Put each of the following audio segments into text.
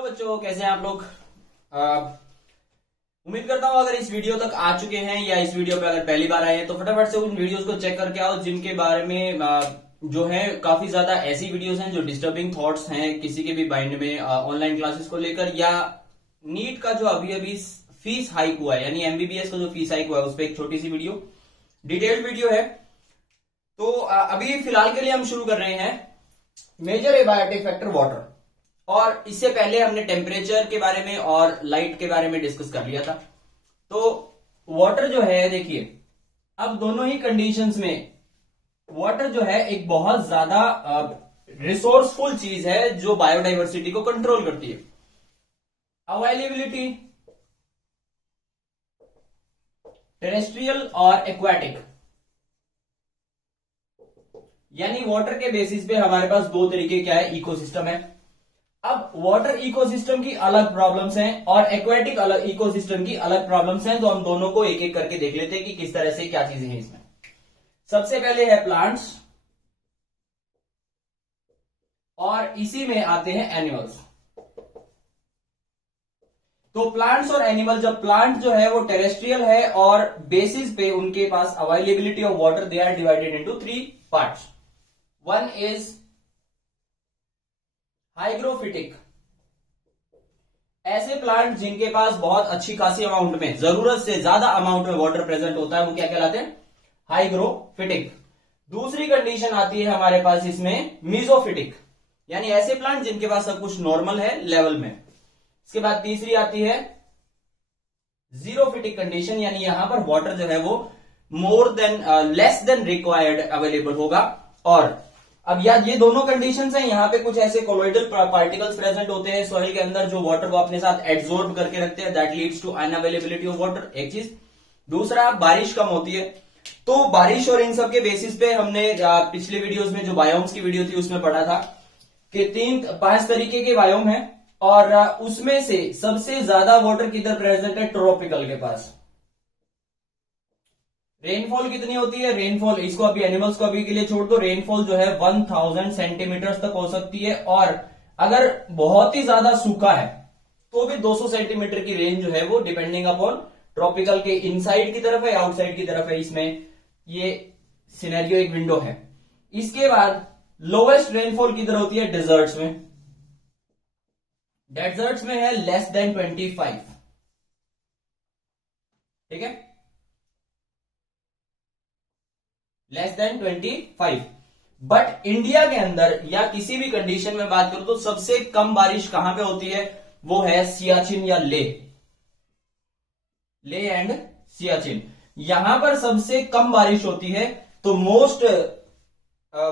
Hello बच्चों, कैसे हैं आप लोग। उम्मीद करता हूं अगर इस वीडियो तक आ चुके हैं या इस वीडियो पे अगर पहली बार आए हैं तो फटाफट से उन वीडियोस को चेक करके आओ जिनके बारे में जो है काफी ज्यादा ऐसी वीडियोस हैं जो डिस्टर्बिंग थॉट्स हैं किसी के भी माइंड में ऑनलाइन क्लासेस को लेकर, या नीट का जो अभी अभी फीस हाइक हुआ है यानी एमबीबीएस का जो फीस हाइक हुआ है उस पर एक छोटी सी वीडियो, डिटेल्ड वीडियो है। तो अभी फिलहाल के लिए हम शुरू कर रहे हैं मेजर एबायोटिक फैक्टर वाटर, और इससे पहले हमने टेम्परेचर के बारे में और लाइट के बारे में डिस्कस कर लिया था। तो वाटर जो है, देखिए अब दोनों ही कंडीशंस में वाटर जो है एक बहुत ज्यादा रिसोर्सफुल चीज है जो बायोडाइवर्सिटी को कंट्रोल करती है। अवेलेबिलिटी टेरेस्ट्रियल और एक्वाटिक, यानी वाटर के बेसिस पे हमारे पास दो तरीके क्या है, इकोसिस्टम है। अब वाटर इकोसिस्टम की अलग प्रॉब्लम्स हैं और एक्वेटिक अलग इकोसिस्टम की अलग प्रॉब्लम्स हैं, तो हम दोनों को एक एक करके देख लेते हैं कि किस तरह से क्या चीजें हैं इसमें। सबसे पहले है प्लांट्स और इसी में आते हैं एनिमल्स। तो प्लांट्स और एनिमल, जब प्लांट जो है वो टेरेस्ट्रियल है और बेसिस पे उनके पास availability of water they are divided into 3 parts. One is hygrophytic, ऐसे प्लांट जिनके पास बहुत अच्छी खासी अमाउंट में, जरूरत से ज्यादा अमाउंट में वाटर प्रेजेंट होता है, वो क्या कहलाते हैं, हाइग्रोफिटिक। दूसरी कंडीशन आती है हमारे पास इसमें मीजोफिटिक, यानी ऐसे प्लांट जिनके पास सब कुछ नॉर्मल है लेवल में। इसके बाद तीसरी आती है जीरोफिटिक कंडीशन, यानी यहां पर वाटर जो है वो लेस देन रिक्वायर्ड अवेलेबल होगा। और अब यार ये दोनों कंडीशंस हैं, यहां पे कुछ ऐसे कोलोइडल पार्टिकल्स प्रेजेंट होते हैं सॉइल के अंदर जो वाटर को अपने साथ एब्जॉर्ब करके रखते हैं, that leads to unavailability of water, एक चीज। दूसरा, बारिश कम होती है। तो बारिश और इन सब के बेसिस पे हमने पिछले वीडियोस में जो बायोम्स की वीडियो थी उसमें पढ़ा था कि 5 तरीके के बायोम है और उसमें से सबसे ज्यादा वाटर किधर प्रेजेंट है, ट्रॉपिकल के पास। रेनफॉल कितनी होती है, रेनफॉल इसको अभी एनिमल्स को अभी के लिए छोड़ दो, रेनफॉल जो है 1000 सेंटीमीटर तक हो सकती है, और अगर बहुत ही ज्यादा सूखा है तो भी 200 सेंटीमीटर की रेंज जो है वो डिपेंडिंग अपॉन ट्रॉपिकल के इनसाइड की तरफ है आउटसाइड की तरफ है। इसमें ये सिनेरियो एक विंडो है। इसके बाद लोवेस्ट रेनफॉल किधर होती है, डेजर्ट्स में। डेजर्ट्स में है लेस देन 25, ठीक है, लेस देन 25। बट इंडिया के अंदर या किसी भी कंडीशन में बात करूं तो सबसे कम बारिश कहां पे होती है, वो है सियाचिन या ले एंड सियाचिन, यहां पर सबसे कम बारिश होती है। तो मोस्ट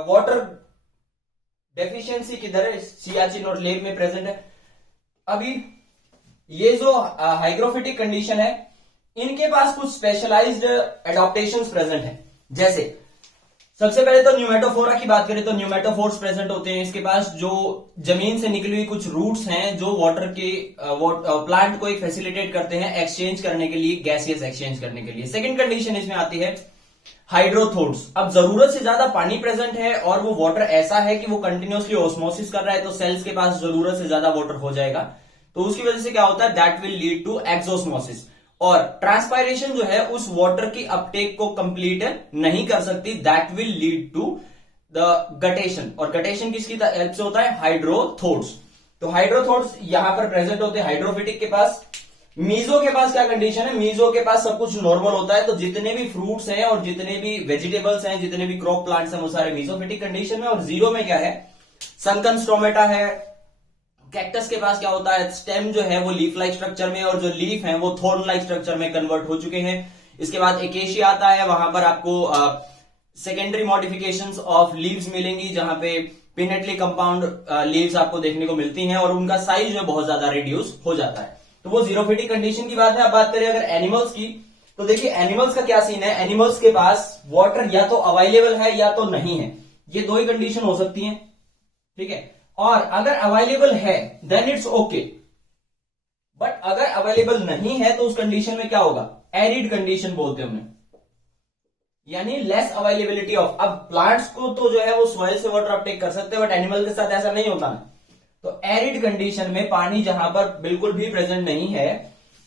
वाटर डेफिशिएंसी किधर है, सियाचिन और ले में प्रेजेंट है। अभी ये जो हाइग्रोफिटिक कंडीशन है, इनके पास कुछ स्पेशलाइज्ड एडॉप्टेशंस प्रेजेंट है। जैसे सबसे पहले तो न्यूमेटोफोरा की बात करें तो न्यूमेटोफोर्स प्रेजेंट होते हैं। इसके पास जो जमीन से निकली हुई कुछ रूट्स हैं जो वाटर के प्लांट को एक फैसिलिटेट करते हैं एक्सचेंज करने के लिए, गैसियस एक्सचेंज करने के लिए। सेकंड कंडीशन इसमें आती है हाइड्रोथोर्स। अब जरूरत से ज्यादा पानी प्रेजेंट है और वो वाटर ऐसा है कि वो कंटिन्यूअसली ऑस्मोसिस कर रहा है, तो सेल्स के पास जरूरत से ज्यादा वाटर हो जाएगा, तो उसकी वजह से क्या होता है, that will lead to exosmosis. और ट्रांसपायरेशन जो है उस वाटर की अपटेक को कंप्लीट नहीं कर सकती, that will lead to the guttation. और गटेशन किसकी हेल्प से होता है, हाइड्रोथोर्स। तो हाइड्रोथोर्स यहां पर प्रेजेंट होते हैं हाइड्रोफिटिक के पास। मीजो के पास क्या कंडीशन है, मीजो के पास सब कुछ नॉर्मल होता है, तो जितने भी फ्रूट्स हैं और जितने भी वेजिटेबल्स हैं, जितने भी क्रॉप प्लांट्स हैं, वो सारे मीजोफिटिक कंडीशन में। और जीरो में क्या है, सनकन स्टोमेटा है। कैक्टस के पास क्या होता है, स्टेम जो है वो लीफ लाइक स्ट्रक्चर में और जो लीफ है वो थॉर्न लाइक स्ट्रक्चर में कन्वर्ट हो चुके हैं। इसके बाद एकेशिया आता है, वहां पर आपको सेकेंडरी मॉडिफिकेशंस ऑफ लीव्स मिलेंगी, जहां पे पिनेटली कंपाउंड लीव्स आपको देखने को मिलती हैं और उनका साइज जो बहुत ज्यादा रिड्यूस हो जाता है। तो वो जीरोफिटिक कंडीशन की बात है। अब बात करें अगर एनिमल्स की, तो देखिए एनिमल्स का क्या सीन है, एनिमल्स के पास वाटर या तो अवेलेबल है या तो नहीं है, ये दो ही कंडीशन हो सकती है, ठीक है। और अगर अवेलेबल है देन इट्स ओके, बट अगर अवेलेबल नहीं है तो उस कंडीशन में क्या होगा, एरिड कंडीशन बोलते हैं उन्हें, यानी लेस अवेलेबिलिटी ऑफ। अब प्लांट्स को तो जो है वो सॉइल से वाटर अपटेक कर सकते हैं, बट एनिमल के साथ ऐसा नहीं होता ना। तो एरिड कंडीशन में पानी जहां पर बिल्कुल भी प्रेजेंट नहीं है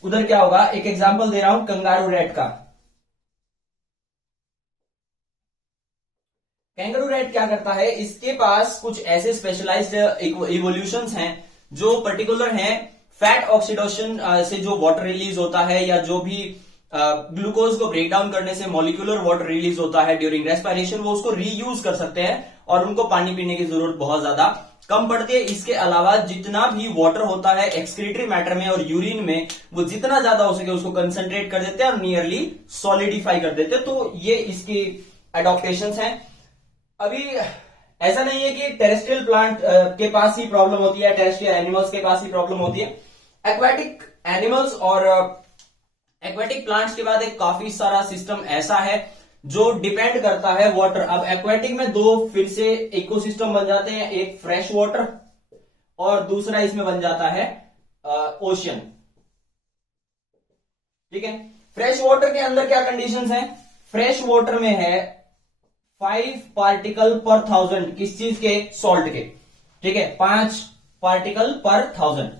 उधर क्या होगा, एक एग्जांपल दे रहा हूं कंगारू रैट का। कैंगरू रैट क्या करता है, इसके पास कुछ ऐसे स्पेशलाइज्ड इवोल्यूशंस हैं जो पर्टिकुलर हैं फैट ऑक्सीडेशन से जो वाटर रिलीज होता है या जो भी ग्लूकोज को ब्रेक डाउन करने से मॉलिक्यूलर वाटर रिलीज होता है ड्यूरिंग रेस्पिरेशन, वो उसको रीयूज कर सकते हैं और उनको पानी पीने की जरूरत बहुत ज्यादा कम पड़ती है। इसके अलावा जितना भी वाटर होता है एक्सक्रीटरी मैटर में और यूरिन में, वो जितना ज्यादा हो सके उसको कंसंट्रेट कर देते हैं और नियरली सॉलिडिफाई कर देते हैं। तो ये इसकी एडॉप्टेशंस हैं। अभी ऐसा नहीं है कि टेरेस्ट्रियल प्लांट के पास ही प्रॉब्लम होती है, टेरेस्ट्रियल एनिमल्स के पास ही प्रॉब्लम होती है। एक्वाटिक एनिमल्स और एक्वाटिक प्लांट्स के बाद एक काफी सारा सिस्टम ऐसा है जो डिपेंड करता है वाटर। अब एक्वाटिक में दो फिर से इकोसिस्टम बन जाते हैं, एक फ्रेश वाटर और दूसरा इसमें बन जाता है ओशियन। ठीक है, फ्रेश वाटर के अंदर क्या कंडीशंस हैं, फ्रेश वाटर में है 5 पार्टिकल पर 1000, किस चीज के, सॉल्ट के। ठीक है, 5 पार्टिकल पर 1000।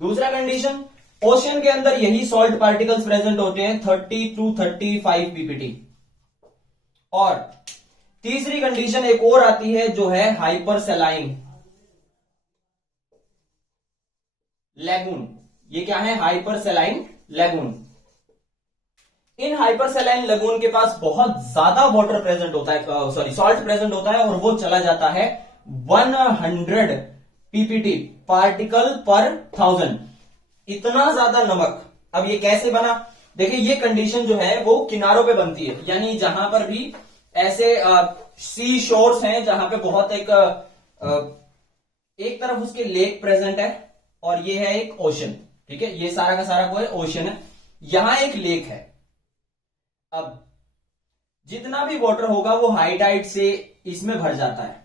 दूसरा कंडीशन, ओशियन के अंदर यही सॉल्ट पार्टिकल्स प्रेजेंट होते हैं 30 to 35 पीपीटी। और तीसरी कंडीशन एक और आती है जो है हाइपर सेलाइन लैगून। ये क्या है, hyper सेलाइन lagoon. In hyper सेलाइन lagoon के पास बहुत ज्यादा वाटर प्रेजेंट होता है, सॉरी सॉल्ट प्रेजेंट होता है और वो चला जाता है 100 पीपीटी पार्टिकल पर 1000। इतना ज्यादा नमक। अब ये कैसे बना, देखिए ये कंडीशन जो है वो किनारों पे बनती है, यानी जहां पर भी ऐसे सी शोर्स हैं जहां पे बहुत एक तरफ उसके लेक प्रेजेंट है और ये है एक ओशन। ठीक है, ये सारा का सारा कोई ओशन है, यहां एक लेक है। अब जितना भी वाटर होगा वो हाई टाइड से इसमें भर जाता है।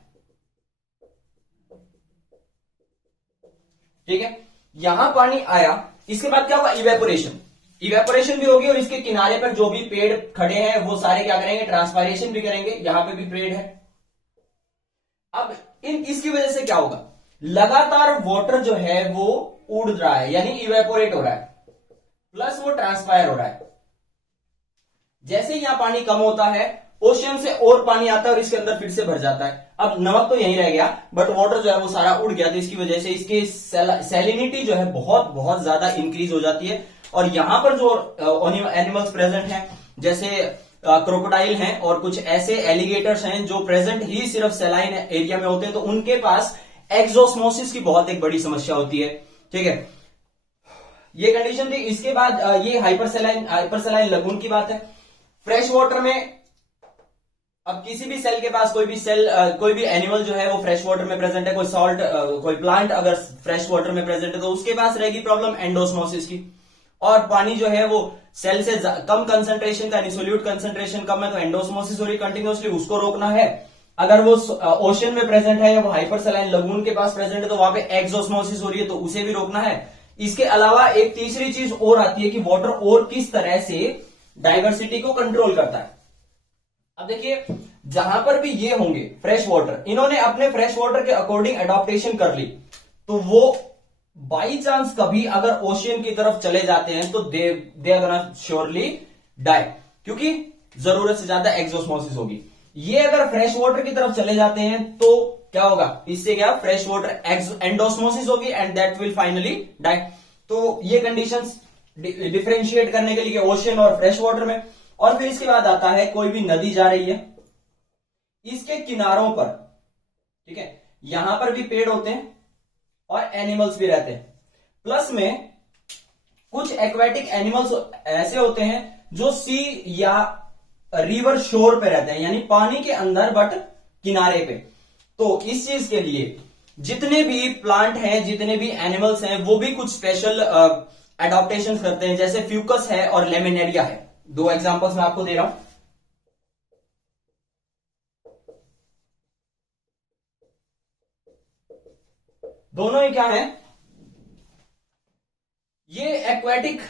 ठीक है, यहां पानी आया, इसके बाद क्या होगा, इवेपोरेशन। इवेपोरेशन भी होगी और इसके किनारे पर जो भी पेड़ खड़े हैं वो सारे क्या करेंगे, ट्रांसपायरेशन भी करेंगे। यहां पे भी पेड़ है। अब इसकी वजह से क्या होगा, लगातार वाटर जो है वो उड़ रहा है, यानी इवेपोरेट हो रहा है, प्लस वो ट्रांसपायर हो रहा है। जैसे ही यहां पानी कम होता है, ओशियन से और पानी आता है और इसके अंदर फिर से भर जाता है। अब नमक तो यहीं रह गया, बट वाटर जो है वो सारा उड़ गया, तो इसकी वजह से इसकी सैलिनिटी जो है बहुत बहुत ज्यादा इंक्रीज हो जाती है। और यहां पर जो एनिमल्स प्रेजेंट हैं, जैसे क्रोकोडाइल हैं और कुछ ऐसे एलिगेटर्स हैं जो प्रेजेंट ही सिर्फ सेलाइन एरिया में होते हैं, तो उनके पास एक्सोस्मोसिस की बहुत एक बड़ी समस्या होती है। ठीक है, ये कंडीशन थी। इसके बाद ये हाइपरसेलाइन लगून की बात है। फ्रेश वाटर में अब किसी भी सेल के पास कोई भी एनिमल जो है वो फ्रेश वाटर में प्रेजेंट है, कोई सॉल्ट कोई प्लांट अगर फ्रेश वाटर में प्रेजेंट है तो उसके पास रहेगी प्रॉब्लम एंडोस्मोसिस की। और पानी जो है वो सेल से कम कंसंट्रेशन का, सोल्यूट कंसंट्रेशन कम है तो एंडोस्मोसिस हो रही कंटिन्यूसली, उसको रोकना है। अगर वो ओशन में प्रेजेंट है या वो हाइपरसेलाइन लगून के पास प्रेजेंट है तो वहां पे एक्सोस्मोसिस हो रही है, तो उसे भी रोकना है। इसके अलावा एक तीसरी चीज और आती है कि वाटर और किस तरह से डाइवर्सिटी को कंट्रोल करता है। अब देखिए, जहां पर भी ये होंगे फ्रेश वाटर, इन्होंने अपने फ्रेश वाटर के अकॉर्डिंग एडॉप्टेशन कर ली, तो वो बाई चांस कभी अगर ओशियन की तरफ चले जाते हैं तो they are gonna surely die, क्योंकि जरूरत से ज्यादा एक्सोस्मोसिस होगी। ये अगर फ्रेश वाटर की तरफ चले जाते हैं तो क्या होगा, इससे क्या, फ्रेश वाटर एंडोस्मोसिस होगी and that will finally die. तो ये कंडीशंस डिफरेंशिएट करने के लिए ओशियन और फ्रेश वाटर में। और फिर इसके बाद आता है, कोई भी नदी जा रही है, इसके किनारों पर, ठीक है, यहां पर भी पेड़ होते हैं और एनिमल्स भी रहते हैं। प्लस में कुछ एक्वेटिक एनिमल्स ऐसे होते हैं जो सी या रिवर शोर पे रहते हैं, यानी पानी के अंदर बट किनारे पे। तो इस चीज के लिए जितने भी प्लांट हैं, जितने भी एनिमल्स हैं, वो भी कुछ स्पेशल एडॉप्टेशन करते हैं, जैसे फ्यूकस है और लेमिनेरिया है। दो एग्जांपल्स मैं आपको दे रहा हूं। दोनों ही क्या है, ये एक्वेटिक,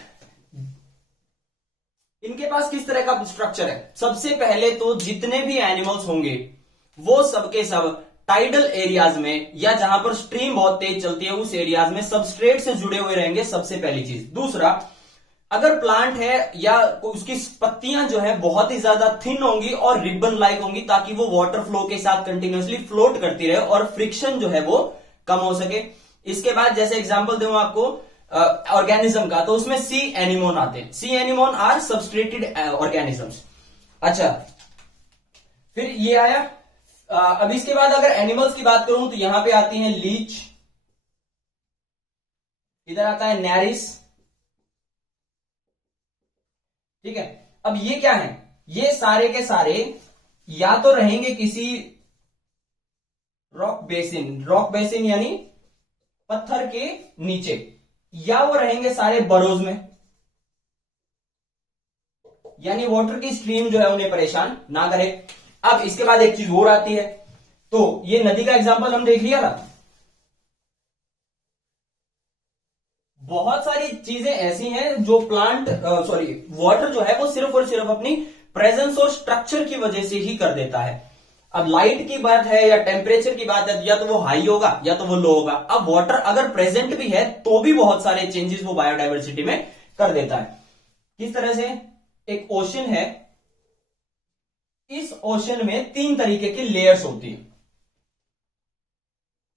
इनके पास किस तरह का स्ट्रक्चर है। सबसे पहले तो जितने भी एनिमल्स होंगे वो सबके सब टाइडल एरियाज में या जहां पर स्ट्रीम बहुत तेज चलती है उस एरियाज में सबस्ट्रेट से जुड़े हुए रहेंगे, सबसे पहली चीज। दूसरा, अगर प्लांट है या उसकी पत्तियां जो है बहुत ही ज्यादा थिन होंगी और रिबन लाइक होंगी, ताकि वो वाटर फ्लो के साथ कंटिन्यूअसली फ्लोट करती रहे और फ्रिक्शन जो है वो कम हो सके। इसके बाद जैसे एग्जांपल दूं आपको ऑर्गेनिज्म का, तो उसमें सी एनिमोन आते हैं। Sea anemone are substrated organisms. अच्छा, फिर ये आया। अब इसके बाद अगर एनिमल्स की बात करूं तो यहां पे आती हैं लीच, इधर आता है नैरिस, ठीक है। अब ये क्या है, ये सारे के सारे या तो रहेंगे किसी रॉक बेसिन यानी पत्थर के नीचे, या वो रहेंगे सारे बरोज में, यानी वाटर की स्ट्रीम जो है उन्हें परेशान ना करे। अब इसके बाद एक चीज और आती है, तो ये नदी का एग्जांपल हम देख लिया था। बहुत सारी चीजें ऐसी हैं जो वाटर जो है वो सिर्फ और सिर्फ अपनी प्रेजेंस और स्ट्रक्चर की वजह से ही कर देता है। अब लाइट की बात है या टेम्परेचर की बात है, या तो वो हाई होगा या तो वो लो होगा। अब वाटर अगर प्रेजेंट भी है तो भी बहुत सारे चेंजेस वो बायोडायवर्सिटी में कर देता है। किस तरह से, एक ओशन है, इस ओशन में 3 तरीके की लेयर्स होती है।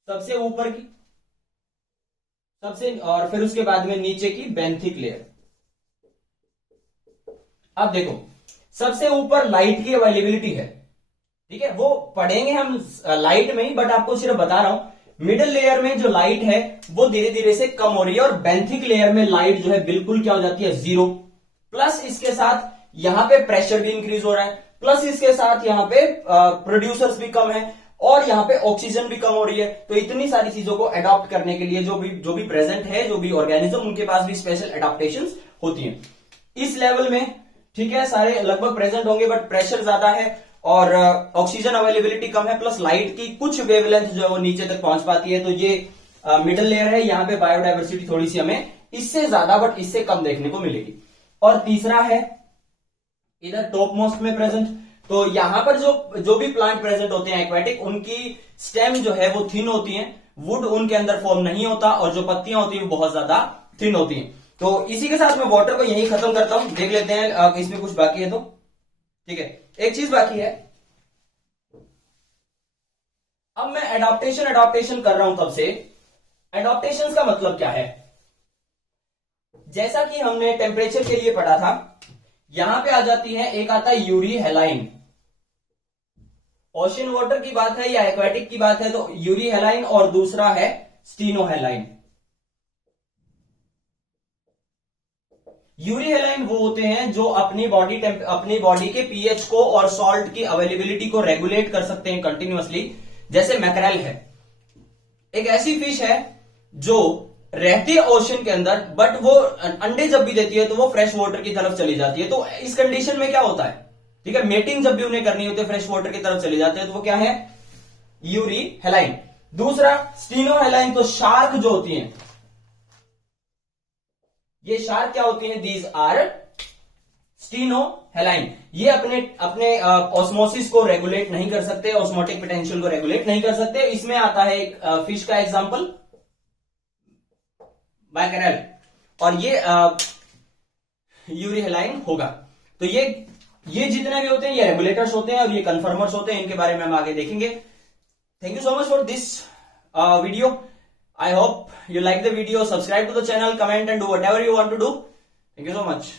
सबसे ऊपर की, और फिर उसके बाद में नीचे की बेंथिक लेयर। अब देखो, सबसे ऊपर लाइट की अवेलेबिलिटी है, ठीक है, वो पढ़ेंगे हम लाइट में ही, बट आपको सिर्फ बता रहा हूं। मिडिल लेयर में जो लाइट है वो धीरे धीरे से कम हो रही है और बेंथिक लेयर में लाइट जो है बिल्कुल क्या हो जाती है, 0। प्लस इसके साथ यहां पे प्रेशर भी इंक्रीज हो रहा है, प्लस इसके साथ यहां पे प्रोड्यूसर्स भी कम है और यहां पे ऑक्सीजन भी कम हो रही है। तो इतनी सारी चीजों को अडॉप्ट करने के लिए जो भी प्रेजेंट है, जो भी ऑर्गेनिज्म, उनके पास भी स्पेशल एडाप्टेशंस होती हैं। इस लेवल में, ठीक है, सारे लगभग प्रेजेंट होंगे, बट प्रेशर ज्यादा है और ऑक्सीजन अवेलेबिलिटी कम है, प्लस लाइट की कुछ वेवलेंथ जो है वो नीचे तक पहुंच पाती है। तो ये मिडिल लेयर है, यहां पे बायोडायवर्सिटी थोड़ी सी हमें इससे ज्यादा बट इससे कम देखने को मिलेगी। और तीसरा है इधर टॉप मोस्ट में प्रेजेंट, तो यहां पर जो भी प्लांट प्रेजेंट होते हैं एक्वेटिक, उनकी स्टेम जो है वो थिन होती है, वुड उनके अंदर फॉर्म नहीं होता और जो पत्तियां होती है वो बहुत ज्यादा थिन होती हैं। तो इसी के साथ मैं वाटर को यहीं खत्म करता हूं। देख लेते हैं इसमें कुछ बाकी है तो, ठीक है। एक चीज बाकी है, अब मैं एडाप्टेशन कर रहा हूं, तब से एडाप्टेशन का मतलब क्या है। जैसा कि हमने टेम्परेचर के लिए पढ़ा था, यहां पे आ जाती है, एक आता है यूरी हेलाइन। ओशन वाटर की बात है या एक्वेटिक की बात है तो यूरी हेलाइन, और दूसरा है स्टीनोहेलाइन। यूरी हेलाइन वो होते हैं जो अपनी बॉडी के पीएच को और सॉल्ट की अवेलेबिलिटी को रेगुलेट कर सकते हैं कंटिन्यूअसली। जैसे मैकरेल है, एक ऐसी फिश है जो रहती है ओशन के अंदर, बट वो अंडे जब भी देती है तो वो फ्रेश वाटर की तरफ चली जाती है। तो इस कंडीशन में क्या होता है, ठीक है, मेटिंग जब भी उन्हें करनी होती है फ्रेश वाटर की तरफ चले जाते हैं, तो वो क्या है, यूरी हेलाइन। दूसरा स्टीनोहेलाइन, तो शार्क जो होती हैं, ये शार्क क्या होती हैं, दीज आर स्टीनोहेलाइन। ये अपने ऑस्मोसिस को रेगुलेट नहीं कर सकते, ऑस्मोटिक पोटेंशियल को रेगुलेट नहीं कर सकते। इसमें आता है एक फिश का एग्जांपल मैकरेल, और ये यूरी हेलाइन होगा। तो ये जितने भी होते हैं ये रेगुलेटर्स होते हैं और ये कन्फर्मर्स होते हैं, इनके बारे में हम आगे देखेंगे। Thank you so much for this video. I hope you like the video. Subscribe to the channel, comment and do whatever you want to do. Thank you so much.